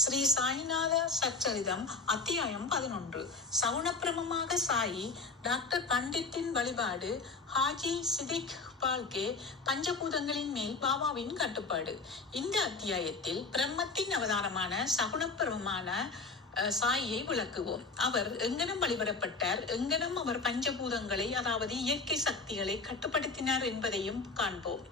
ஸ்ரீ சாய்நாத சச்சரிதம் அத்தியாயம் பதினொன்று. சவுனப்பிரமமாக சாயி டாக்டர் பண்டிட்டின் வழிபாடு ஹாஜி சிதிக் பால்கே பஞ்சபூதங்களின் மேல் பாபாவின் கட்டுப்பாடு. இந்த அத்தியாயத்தில் பிரம்மத்தின் அவதாரமான சகுனப்பிரமமான சாயை விளக்குவோம். அவர் எங்கனம் வழிபடப்பட்டார் எங்கனம் அவர் பஞ்சபூதங்களை அதாவது இயற்கை சக்திகளை கட்டுப்படுத்தினார் என்பதையும் காண்போம்.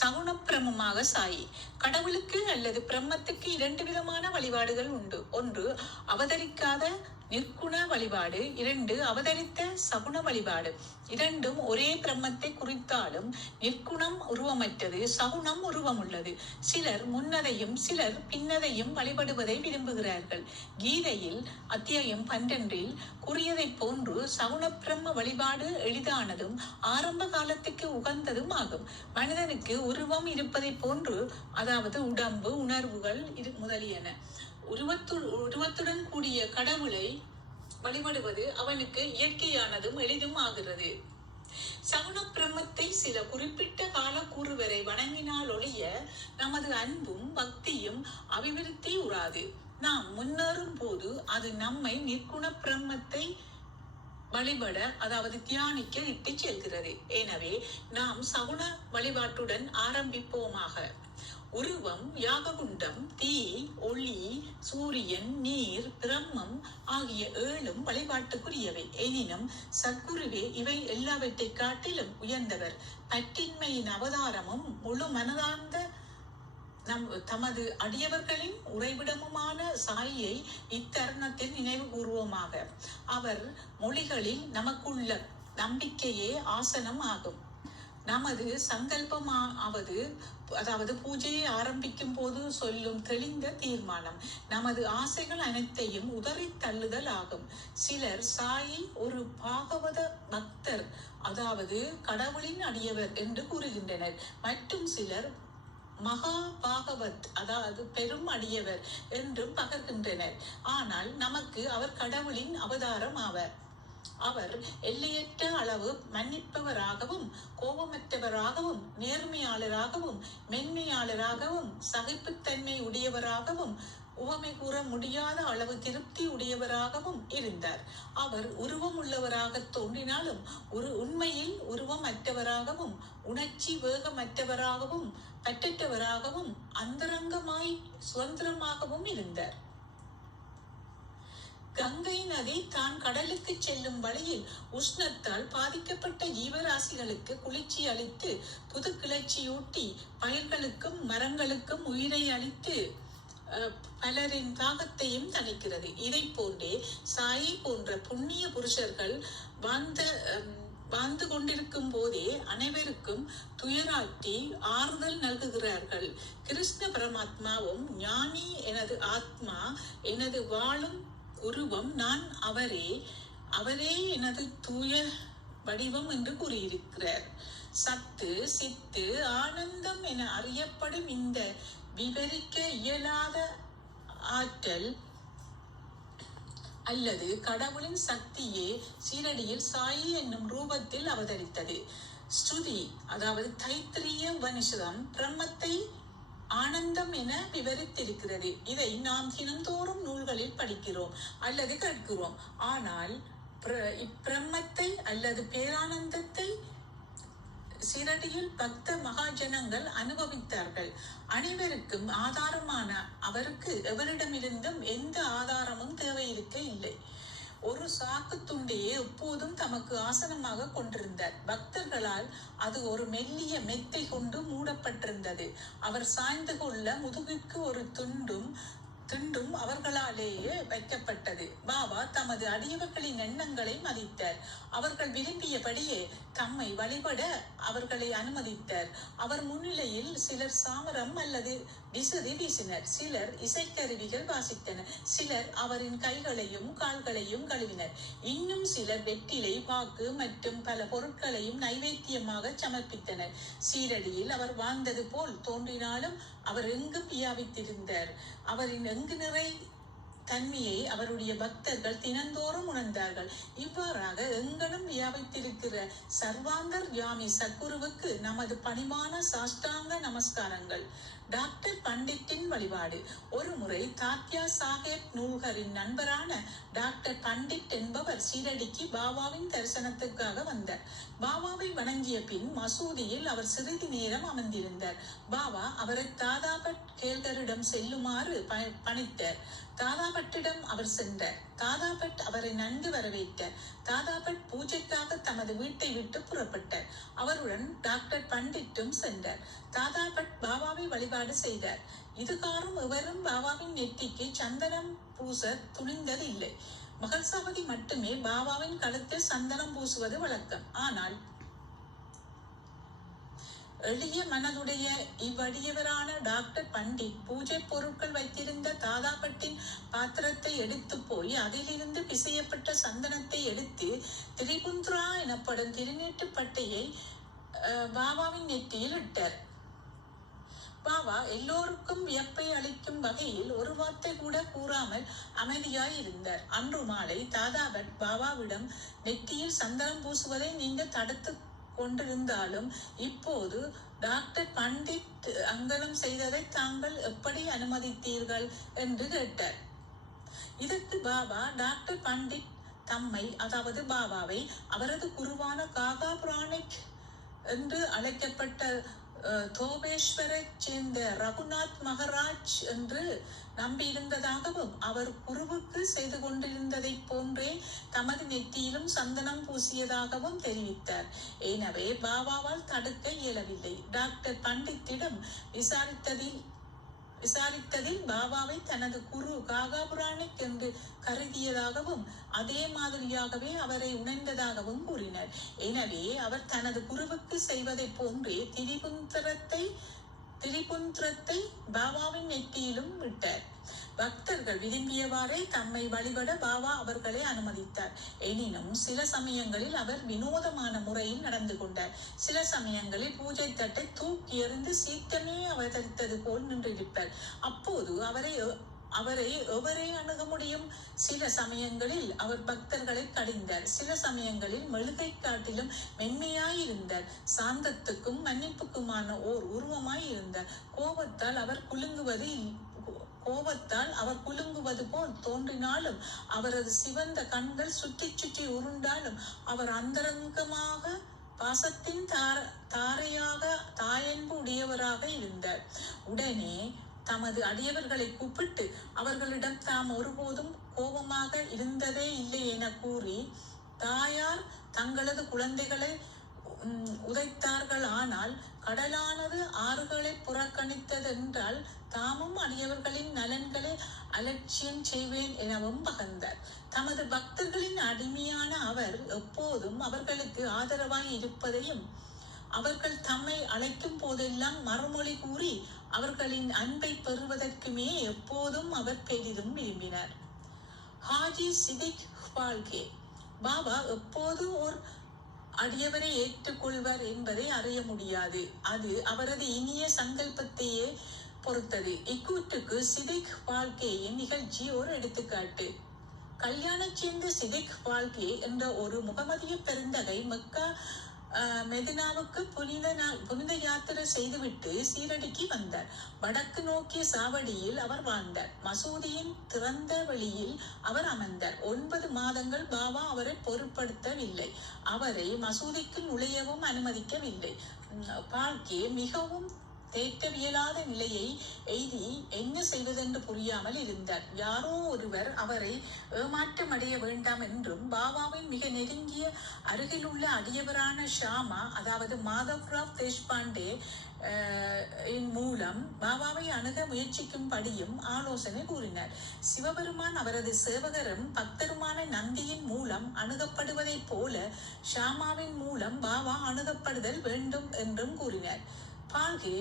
சகுண பிரமமாக சாயி. கடவுளுக்கு அல்லது பிரம்மத்துக்கு இரண்டு விதமான வழிபாடுகள் உண்டு. ஒன்று அவதரிக்காத நிற்குண வழிபாடு. இரண்டு அவதரித்த சகுண வழிபாடு. இரண்டும் ஒரே பிரம்மத்தை குறித்தாலும் நிற்குணம் உருவமற்றது சகுணம் உருவமுள்ளது. சிலர் முன்னதையும் சிலர் பின்னதையும் வழிபடுவதை விரும்புகிறார்கள். கீதையில் அத்தியாயம் பன்னிரண்டில் கூறியதைப் போன்று சகுண பிரம்ம வழிபாடு எளிதானதும் ஆரம்ப காலத்துக்கு உகந்ததும் ஆகும். மனிதன் மனிதனுக்கு உருவம் இருப்பதை போன்று அதாவது உடம்பு உணர்வுகள் இரு- முதலியன. உருவத்து உருவத்துடன் கூடிய கடவுளை வழிபடுவது அவனுக்கு இயற்கையானதும் எளிதும் ஆகிறது. சகுன பிரம்மத்தை சில குறிப்பிட்ட காலக்கூறு வரை வணங்கினால் ஒழிய நமது அன்பும் பக்தியும் அபிவிருத்தி உறாது. நாம் முன்னேறும் போது அது நம்மை நிற்குண பிரம்மத்தை வழிபட அதாவது தியானிக்க இட்டுச் செல்கிறது. எனவே நாம் சகுன வழிபாட்டுடன் ஆரம்பிப்போமாக. உருவம் யாககுண்டம் தீ ஒளி சூரியன் நீர் பிரம்மம் ஆகிய ஏழும் வழிபாட்டுக்குரியவை. எனினும் சத்குருவே இவை எல்லாவற்றை காட்டிலும் உயர்ந்தவர். பற்றின்மையின் அவதாரமும் முழு மனதார்ந்த நம் தமது அடியவர்களின் உறைவிடமுமான சாயியை இத்தருணத்தில் நினைவு கூறுவோமாக. அவர் மொழிகளில் நமக்குள்ள நம்பிக்கையே ஆசனம் ஆகும். நமது சங்கல்பமாவது அதாவது பூஜையை ஆரம்பிக்கும் போது சொல்லும் தெளிந்த தீர்மானம். நமது ஆசைகள் அனைத்தையும் உதறி தள்ளுதல் ஆகும். சிலர் சாயி ஒரு பாகவத பக்தர் அதாவது கடவுளின் அடியவர் என்று கூறுகின்றனர். மற்றும் சிலர் மகா பாகவத் அதாவது பெரும் அடியவர் என்றும் பகர்கின்றனர். ஆனால் நமக்கு அவர் கடவுளின் அவதாரம் ஆவர். அவர் எல்லையற்ற அளவு மன்னிப்பவராகவும் கோபமற்றவராகவும் நேர்மையாளராகவும் மென்மையாளராகவும் சகிப்புத்தன்மை உடையவராகவும் உவமை கூற முடியாத அளவு திருப்தி உடையவராகவும் இருந்தார். அவர் உருவம் உள்ளவராக தோன்றினாலும் ஒரு உண்மையில் உருவம் அற்றவராகவும் உணர்ச்சி வேகமற்றவராகவும் கட்டற்றவராகவும் அந்தரங்கமாய் சுதந்திரமாகவும் இருந்தார். கங்கை நதி தான் கடலுக்கு செல்லும் வழியில் உஷ்ணத்தால் பாதிக்கப்பட்ட ஜீவராசிகளுக்கு குளிர்ச்சி அளித்து புது கிளர்ச்சியூட்டி பயிர்களுக்கும் மரங்களுக்கும் உயிரை அளித்து பலரின் தாகத்தையும் தணிக்கிறது. இதை போன்றே சாயி போன்ற புண்ணிய புருஷர்கள் வாழ்ந்த வாழ்ந்து கொண்டிருக்கும் போதே அனைவருக்கும் துயராட்டி ஆறுதல் நல்குகிறார்கள். கிருஷ்ண பரமாத்மாவும் ஞானி எனது ஆத்மா எனது வாழும் உருவம் நான் அவரே அவரே எனது தூய வடிவம் என்று கூறியிருக்கிறார். சத்து சித்து ஆனந்தம் என அறியப்படும் இந்த விவரிக்க இயலாத ஆற்றல் அல்லது கடவுளின் சக்தியே சீரடியில் சாயி என்னும் ரூபத்தில் அவதரித்தது. ஸ்ருதி அதாவது தைத்திரிய உபனிஷதம் பிரம்மத்தை ஆனந்தம் என விவரித்திருக்கிறது. இதை நாம் தினந்தோறும் நூல்களில் படிக்கிறோம் அல்லது கேட்கிறோம். ஆனால் பிர- இப்பிரம்மத்தை அல்லது பேரானந்தத்தை சிரடியில் பக்த மகாஜனங்கள் அனுபவித்தார்கள். அனைவருக்கும் ஆதாரமான அவருக்கு எவரிடமிருந்தும் எந்த ஆதாரமும் தேவையிருக்க இல்லை. ஒரு சாக்கு துண்டையே எப்போதும் தமக்கு ஆசனமாக கொண்டிருந்தார். பக்தர்களால் அது ஒரு மெல்லிய மெத்தை கொண்டு மூடப்பட்டிருந்தது. அவர் சாய்ந்து கொள்ள முதுகுக்கு ஒரு துண்டும் துண்டும் அவர்களாலேயே வைக்கப்பட்டது. பாபா தமது அடியவர்களின் எண்ணங்களை மதித்தார். அவர்கள் விரும்பியபடியே தம்மை வழிபட அவர்களை அனுமதித்தார். அவர் முன்னிலையில் சிலர் சாமரம் அல்லது விசுதி வீசினர். சிலர் இசைக்கருவிகள் வாசித்தனர். சிலர் அவரின் கைகளையும் கால்களையும் கழுவினர். இன்னும் சிலர் வெற்றிலை பாக்கு மற்றும் பல பொருட்களையும் நைவேத்தியமாக சமர்ப்பித்தனர். சீரடியில் அவர் வாழ்ந்தது போல் தோன்றினாலும் அவர் எங்கும் வியாபித்திருந்தார். அவரின் நன்கு நிறை தன்மையை அவருடைய பக்தர்கள் தினந்தோறும் உணர்ந்தார்கள். இவ்வாறாக எங்கனும் வியாபித்திருக்கிற சர்வாந்தர் யாமி சத்குருவுக்கு நமது பணிவான சாஷ்டாங்க நமஸ்காரங்கள் டாக்டர் பண்டிட்டின் வழிபாடு. ஒரு முறை தாத்யா சாஹேப் நூல்கரின் நண்பரான டாக்டர் பண்டிட் என்பவர் சீரடிக்கு பாபாவின் தரிசனத்துக்காக வந்தார். பாபாவை வணங்கிய பின் மசூதியில் அவர் சிறிது நேரம் அமர்ந்திருந்தார். பாபா அவரை தாதாபட் கேள்கரிடம் செல்லுமாறு பணித்தார். தாதாபட்டிடம் அவர் சென்றார். தாதாபட் அவரை நன்கு வரவேற்க. தாதாபட் பூஜைக்காக தமது வீட்டை விட்டு புறப்பட்டார். அவருடன் டாக்டர் பண்டிட்டும் சென்றார். தாதாபட் பாபாவை வழிபாடு செய்தார். இதுகாரும் எவரும் பாபாவின் நெற்றிக்கு சந்தனம் பூச துணிந்தது இல்லை. மகள்சாவதி மட்டுமே பாபாவின் கழுத்தில் சந்தனம் பூசுவது வழக்கம். ஆனால் எளிய மனதுடைய இவ்வடியவரான டாக்டர் பண்டிட் பூஜை பொருட்கள் வைத்திருந்த தாதாபட்டின் பாத்திரத்தை எடுத்து போய் அதிலிருந்து பிசையப்பட்ட சந்தனத்தை எடுத்து திரிபுந்திரா எனப்படும் திருநீட்டு பட்டையை பாபாவின் நெற்றியில் இட்டார். பாபா எல்லோருக்கும் வியப்பை அளிக்கும் வகையில் ஒரு வார்த்தை கூட கூறாமல் அமைதியாய் இருந்தார் அன்று மாலை தாதாபட் பாபாவிடம் நெற்றியில் சந்தனம் பூசுவதை நீங்க தடுத்து கொண்டிருந்தாலும் இப்போது டாக்டர் பண்டிட் அங்கனம் செய்ததை தாங்கள் எப்படி அனுமதித்தீர்கள் என்று கேட்டார். இதற்கு பாபா டாக்டர் பண்டிட் தம்மை அதாவது பாபாவை அவரது குருவான காகா புராணிக் என்று அழைக்கப்பட்ட அஹ், சேர்ந்த ரகுநாத் மகராஜ் என்று நம்பியிருந்ததாகவும் அவர் குருவுக்கு செய்து கொண்டிருந்ததைப் போன்றே தமது நெற்றியிலும் சந்தனம் பூசியதாகவும் தெரிவித்தார். எனவே பாபாவால் தடுக்க இயலவில்லை. டாக்டர் பண்டித்திடம் விசாரித்ததில் விசாரித்ததில் பாபாவை தனது குரு காகாபுராணிக் என்று கருதியதாகவும் அதே மாதிரியாகவே அவரை உணர்ந்ததாகவும் கூறினர். எனவே அவர் தனது குருவுக்கு செய்வதைப் போன்றே திரிபுந்திரத்தை திரிபுந்திரத்தை பாபாவின் நெற்றியிலும் விட்டார். பக்தர்கள் விரும்பியவாறே தம்மை வழிபட பாபா அவர்களை அனுமதித்தார். எனினும் சில சமயங்களில் அவர் வினோதமான முறையில் நடந்து கொண்டார். சில சமயங்களில் பூஜை தட்டை தூக்கி எறிந்து சீத்தமே அவதரித்தது போல் நின்றிருப்பார். அப்போது அவரை அவரை எவரே அணுக முடியும்? சில சமயங்களில் அவர் பக்தர்களை கடிந்தார். சில சமயங்களில் மெழுகை காட்டிலும் மென்மையாயிருந்தார் சாந்தத்துக்கும் மன்னிப்புக்குமான ஓர் உருவமாய் இருந்தார். கோபத்தால் அவர் குலுங்குவது கோபத்தால் அவர் குலுங்குவது போல் தோன்றினாலும் அவரது சிவந்த கண்கள் சுற்றி சுற்றி உருண்டாலும் அவர் அந்தரங்கமாக பாசத்தின் தார தாரையாக தாயன்பு உடையவராக இருந்தார். உடனே தமது அடியவர்களை கூப்பிட்டு அவர்களிடம் தாம் ஒருபோதும் கோபமாக இருந்ததே இல்லை என கூறி தாயார் தங்களது குழந்தைகளை உம், உதைத்தார்கள். ஆனால் கடலானது ஆறுகளை புறக்கணித்ததென்றால் தாமும் அடியவர்களின் நலன்களை அலட்சியம் செய்வேன் எனவும் பகர்ந்தார் தமது பக்தர்களின் அடிமையான அவர் எப்போதும் அவர்களுக்கு ஆதரவாய் இருப்பதையும் அவர்கள் தம்மை அழைக்கும் போதெல்லாம் மறுமொழி கூறி அவர்களின் அன்பை பெறுவதற்குமே எப்போதும் அவர் பெரிதும் விரும்பினார். ஹாஜி சிதிக் ஹுபால்கே பாபா எப்போது ஓர் அடியவரை ஏற்றுக்கொள்வார் என்பதை அறிய முடியாது. அது அவரது இனிய சங்கல்பத்தையே பொறுத்தது. இக்கூற்றுக்கு சிதிக் வாழ்க்கையின் நிகழ்ச்சி ஒரு எடுத்துக்காட்டு. கல்யாணச் சேர்ந்து சிதிக் வாழ்க்கை என்ற ஒரு முகமதிய பெருந்தகை மக்கா மெதினாவுக்கு புனித புனித யாத்திரை செய்துவிட்டு சீரடிக்கு வந்தார். வடக்கு நோக்கிய சாவடியில் அவர் வாழ்ந்தார். மசூதியின் திறந்த வழியில் அவர் அமர்ந்தார். ஒன்பது மாதங்கள் பாபா அவரை பொருட்படுத்தவில்லை. அவரை மசூதிக்குள் நுழையவும் அனுமதிக்கவில்லை. பார்க்கே மிகவும் தேற்றவியலாத நிலையை எய்தி என்ன செய்வதென்று புரியாமல் இருந்தார். யாரோ ஒருவர் அவரை ஏமாற்றமடைய வேண்டாம் என்றும் பாபாவின் மிக நெருங்கிய அருகிலுள்ள அடியவரான ஷாமா அதாவது மாதவ்ராவ் தேஷ்பாண்டே இன் மூலம் பாபாவை அணுக முயற்சிக்கும்படியும் ஆலோசனை கூறினார். சிவபெருமான் அவரது சேவகரும் பக்தருமான நந்தியின் மூலம் அணுகப்படுவதைப் போல ஷாமாவின் மூலம் பாபா அணுகப்படுதல் வேண்டும் என்றும் கூறினார். பால்கே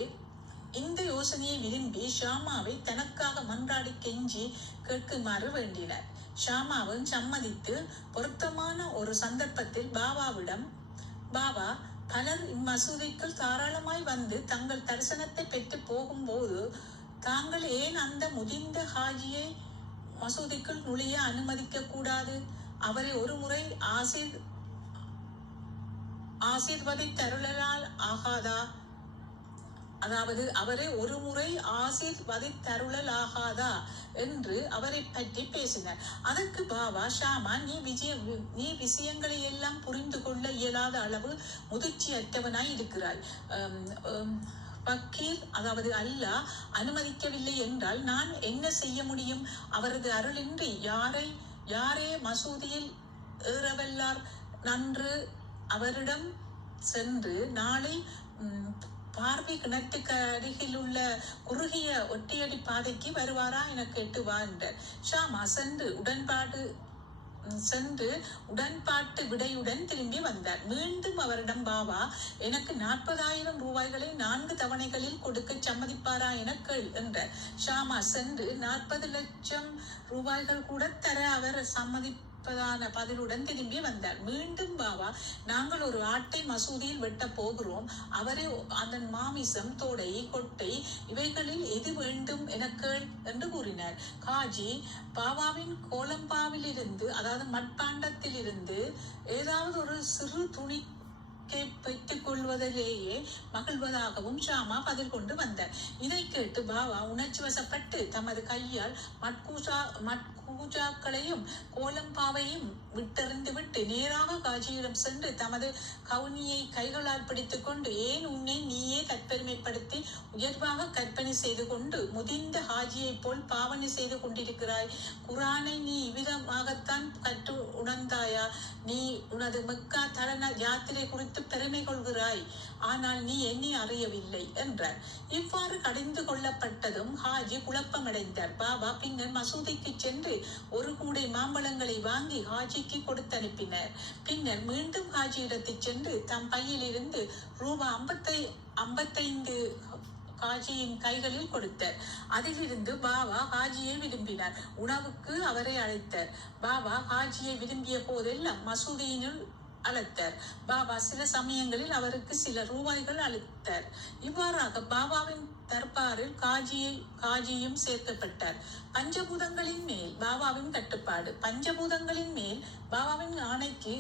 இந்த யோசனையை விரும்பி ஷாமாவை தனக்காக மன்றாடி கெஞ்சி கேட்குமாறு வேண்டினார். ஷாமாவும் சம்மதித்து பொருத்தமான ஒரு சந்தர்ப்பத்தில் பாபாவிடம் பாபா பலர் இம்மசூதிக்குள் தாராளமாய் வந்து தங்கள் தரிசனத்தை பெற்று போகும்போது தாங்கள் ஏன் அந்த முதிர்ந்த ஹாஜியை மசூதிக்குள் நுழைய அனுமதிக்க கூடாது? அவரை ஒரு முறை ஆசீர் ஆசீர்வதித்தருளலால் ஆகாதா? அதாவது அவரை ஒரு முறை தருளல் ஆகாதா என்று அவரை பற்றி பேசினார். அதற்கு பாபா ஷாமா நீ விஜய நீ விஷயங்களை எல்லாம் புரிந்து கொள்ள இயலாத அளவு முதிர்ச்சியற்றவனாய் இருக்கிறாய். பக்கீர் அதாவது அல்லாஹ் அனுமதிக்கவில்லை என்றால் நான் என்ன செய்ய முடியும்? அவரது அருளின்றி யாரை யாரே மசூதியில் ஏறவல்லார்? நன்று அவரிடம் சென்று நாளை பார்வை கிணற்றுக்கு அருகில் உள்ள குறுகிய ஒட்டியடி பாதைக்கு வருவாரா என கேட்டு வா என்றார். ஷாமா சென்று உடன்பாடு சென்று உடன்பாட்டு விடையுடன் திரும்பி வந்தார். மீண்டும் அவரிடம் பாபா எனக்கு நாற்பதாயிரம் ரூபாய்களை நான்கு தவணைகளில் கொடுக்க சம்மதிப்பாரா என கேள் என்றார். ஷாமா சென்று நாற்பது லட்சம் ரூபாய்கள் கூட தர அவர் சம்மதிப்பதான பதிலுடன் திரும்பி வந்தார். மீண்டும் பாபா நாங்கள் ஒரு ஆட்டை மசூதியில் வெட்ட போகிறோம். அவரே அதன் மாமிசம் தோடை கொட்டை இவைகளில் எது வேண்டும் என கேள் என்று கூறினார். காஜி பாபாவின் கோலம்பாவில் இருந்து அதாவது மட்பாண்டத்தில் இருந்து ஏதாவது ஒரு சிறு துணி பெற்றுக் கொள்வதிலேயே மகிழ்வதாகவும் ஷாமா பதில் கொண்டு வந்தார். இதை கேட்டு பாபா உணர்ச்சி வசப்பட்டு தமது கையால் மட்கூசா பூஜாக்களையும் கோலம்பாவையும் விட்டறிந்துவிட்டு நேராக காஜியிடம் சென்று தமது கவுனியை கைகளால் பிடித்துக் கொண்டு ஏன் உன்னை நீயே தற்பெருமைப்படுத்தி உயர்வாக கற்பனை செய்து கொண்டு முதிர்ந்த ஹாஜியைப் போல் பாவனை செய்து கொண்டிருக்கிறாய்? குரானை நீ இவ்விதமாகத்தான் கற்று உணர்ந்தாயா? நீ உனது மெக்கா தலன யாத்திரை குறித்து பெருமை கொள்கிறாய். ஆனால் நீ என்னை அறியவில்லை என்றார். இவ்வாறு கடிந்து கொள்ளப்பட்டதும் ஹாஜி குழப்பமடைந்தார். பாபா பின்னர் மசூதிக்கு சென்று ஒரு கூடை மாம்பழங்களை வாங்கி ஹாஜிக்கு கொடுத்து அனுப்பினர் பின்னர் மீண்டும் ஹாஜியிடத்தில் சென்று தம் பையிலிருந்து ரூபா ஐம்பத்தை ஐம்பத்தைந்து காஜியின் கைகளில் கொடுத்தார். அதிலிருந்து பாபா ஹாஜியை விரும்பினார். உணவுக்கு அவரை அழைத்தார். பாபா ஹாஜியை விரும்பிய போதெல்லாம் மசூதியினுள் அழைத்தார். பாபா சில சமயங்களில் அவருக்கு சில ரூபாய்கள் அளித்தார். இவ்வாறாக பாபாவின் தர்பாரில் காஜியை காஜியும் சேர்க்கப்பட்டார். பஞ்சபூதங்களின் மேல் பாபாவின் கட்டுப்பாடு. பஞ்சபூதங்களின் மேல் பாபாவின் ஆணைக்கு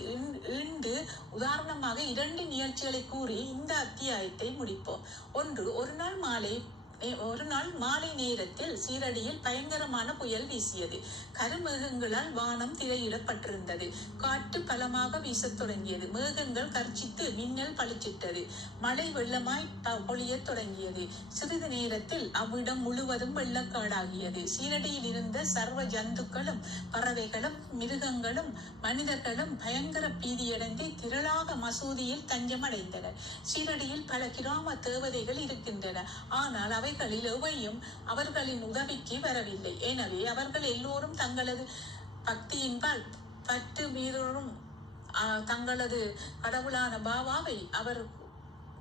ஈண்டு உதாரணமாக இரண்டு நிகழ்ச்சிகளை கூறி இந்த அத்தியாயத்தை முடிப்போம். ஒன்று ஒரு நாள் மாலை ஒரு நாள் மாலை நேரத்தில் சீரடியில் பயங்கரமான புயல் வீசியது. கருமேகங்களால் வானம் திரையிடப்பட்டிருந்தது. காற்று பலமாக வீசத் தொடங்கியது. மேகங்கள் கர்ச்சித்து மின்னல் பளிச்சிட்டது. மழை வெள்ளமாய் ப- பொழியத் தொடங்கியது. சிறிது நேரத்தில் அவ்விடம் முழுவதும் வெள்ளக்காடாகியது. சீரடியில் இருந்த சர்வ ஜந்துக்களும் பறவைகளும் மிருகங்களும் மனிதர்களும் பயங்கர பீதியடைந்து திரளாக மசூதியில் தஞ்சமடைந்தனர். சீரடியில் பல கிராம தேவதைகள் இருக்கின்றன. ஆனால் அவை அவைகளில் எவையும் அவர்களின் உதவிக்கு வரவில்லை. எனவே அவர்கள் எல்லோரும் தங்களது பக்தியின்பால் பற்று வீரரும் தங்களது கடவுளான பாபாவை அவர்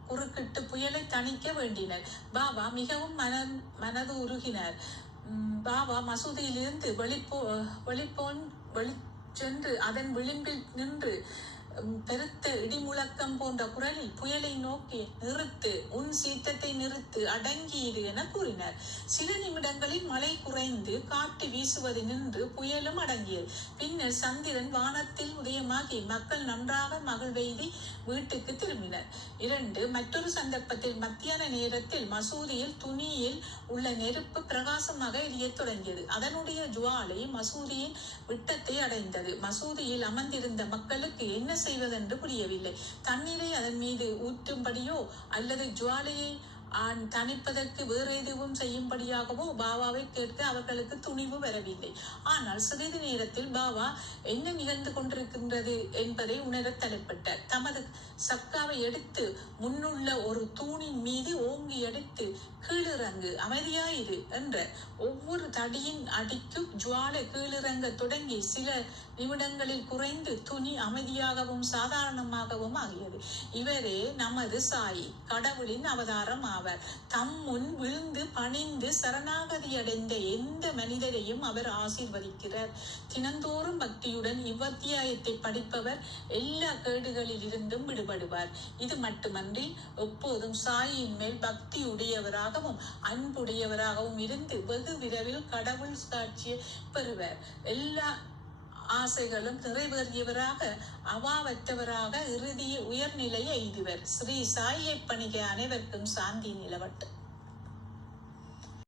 குறுக்கிட்டு புயலை தணிக்க வேண்டினர். பாபா மிகவும் மன மனது உருகினார் பாபா மசூதியிலிருந்து வெளிப்போ வெளிப்போன் வெளி சென்று அதன் விளிம்பில் நின்று பெருத்த பெருத்த இடிமுழக்கம் போன்ற குரலில் புயலை நோக்கி நிறுத்து உன் சீற்றத்தை நிறுத்து அடங்கியிரு என கூறினார். சில நிமிடங்களில் மழை குறைந்து காற்று வீசுவது நின்று புயலும் அடங்கியது. பின்னர் சந்திரன் வானத்தில் உதயமாகி மக்கள் நன்றாக மகிழ்வெய்தி வீட்டுக்கு திரும்பினர். இரண்டு மற்றொரு சந்தர்ப்பத்தில் மத்தியான நேரத்தில் மசூதியில் துணியில் உள்ள நெருப்பு பிரகாசமாக எரிய தொடங்கியது. அதனுடைய ஜுவாலை மசூதியின் விட்டத்தை அடைந்தது. மசூதியில் அமர்ந்திருந்த மக்களுக்கு என்ன செய்வதென்று புரியவில்லை. தண்ணீரை அதன் மீது ஊற்றும்படியோ அல்லது ஜுவாலையை தணிப்பதற்கு வேறு எதுவும் செய்யும்படியாகவோ பாபாவை கேட்க அவர்களுக்கு துணிவு வரவில்லை. ஆனால் சிறிது நேரத்தில் பாபா என்ன நிகழ்ந்து கொண்டிருக்கின்றது? என்பதை உணர தலைப்பட்டார் தமது சக்காவை எடுத்து முன்னுள்ள ஒரு தூணின் மீது ஓங்கி எடுத்து கீழிறங்கு அமைதியாயிரு என்ற ஒவ்வொரு தடியின் அடிக்கும் ஜுவாலை கீழிறங்க தொடங்கி சில நிமிடங்களில் குறைந்து துணி அமைதியாகவும் சாதாரணமாகவும் ஆகியது. இவரே நமது சாயி கடவுளின் அவதாரம் ஆவார் ஆவர் தம் முன் விழுந்து பணிந்து சரணாகதி அடைந்த எந்த மனிதரையும் அவர் ஆசீர்வதிக்கிறார். தினந்தோறும் பக்தியுடன் இவ்வத்தியாயத்தை படிப்பவர் எல்லா கேடுகளில் இருந்தும் விடுபடுவார். இது மட்டுமன்றி எப்போதும் சாயின் மேல் பக்தி உடையவராகவும் அன்புடையவராகவும் இருந்து வெகு விரைவில் கடவுள் காட்சியை பெறுவர். எல்லா ஆசைகளும் நிறைவேறியவராக அவாவற்றவராக இறுதிய உயர்நிலையை எய்துவர் ஸ்ரீ சாயை பணிக அனைவருக்கும் சாந்தி நிலவட்டும்.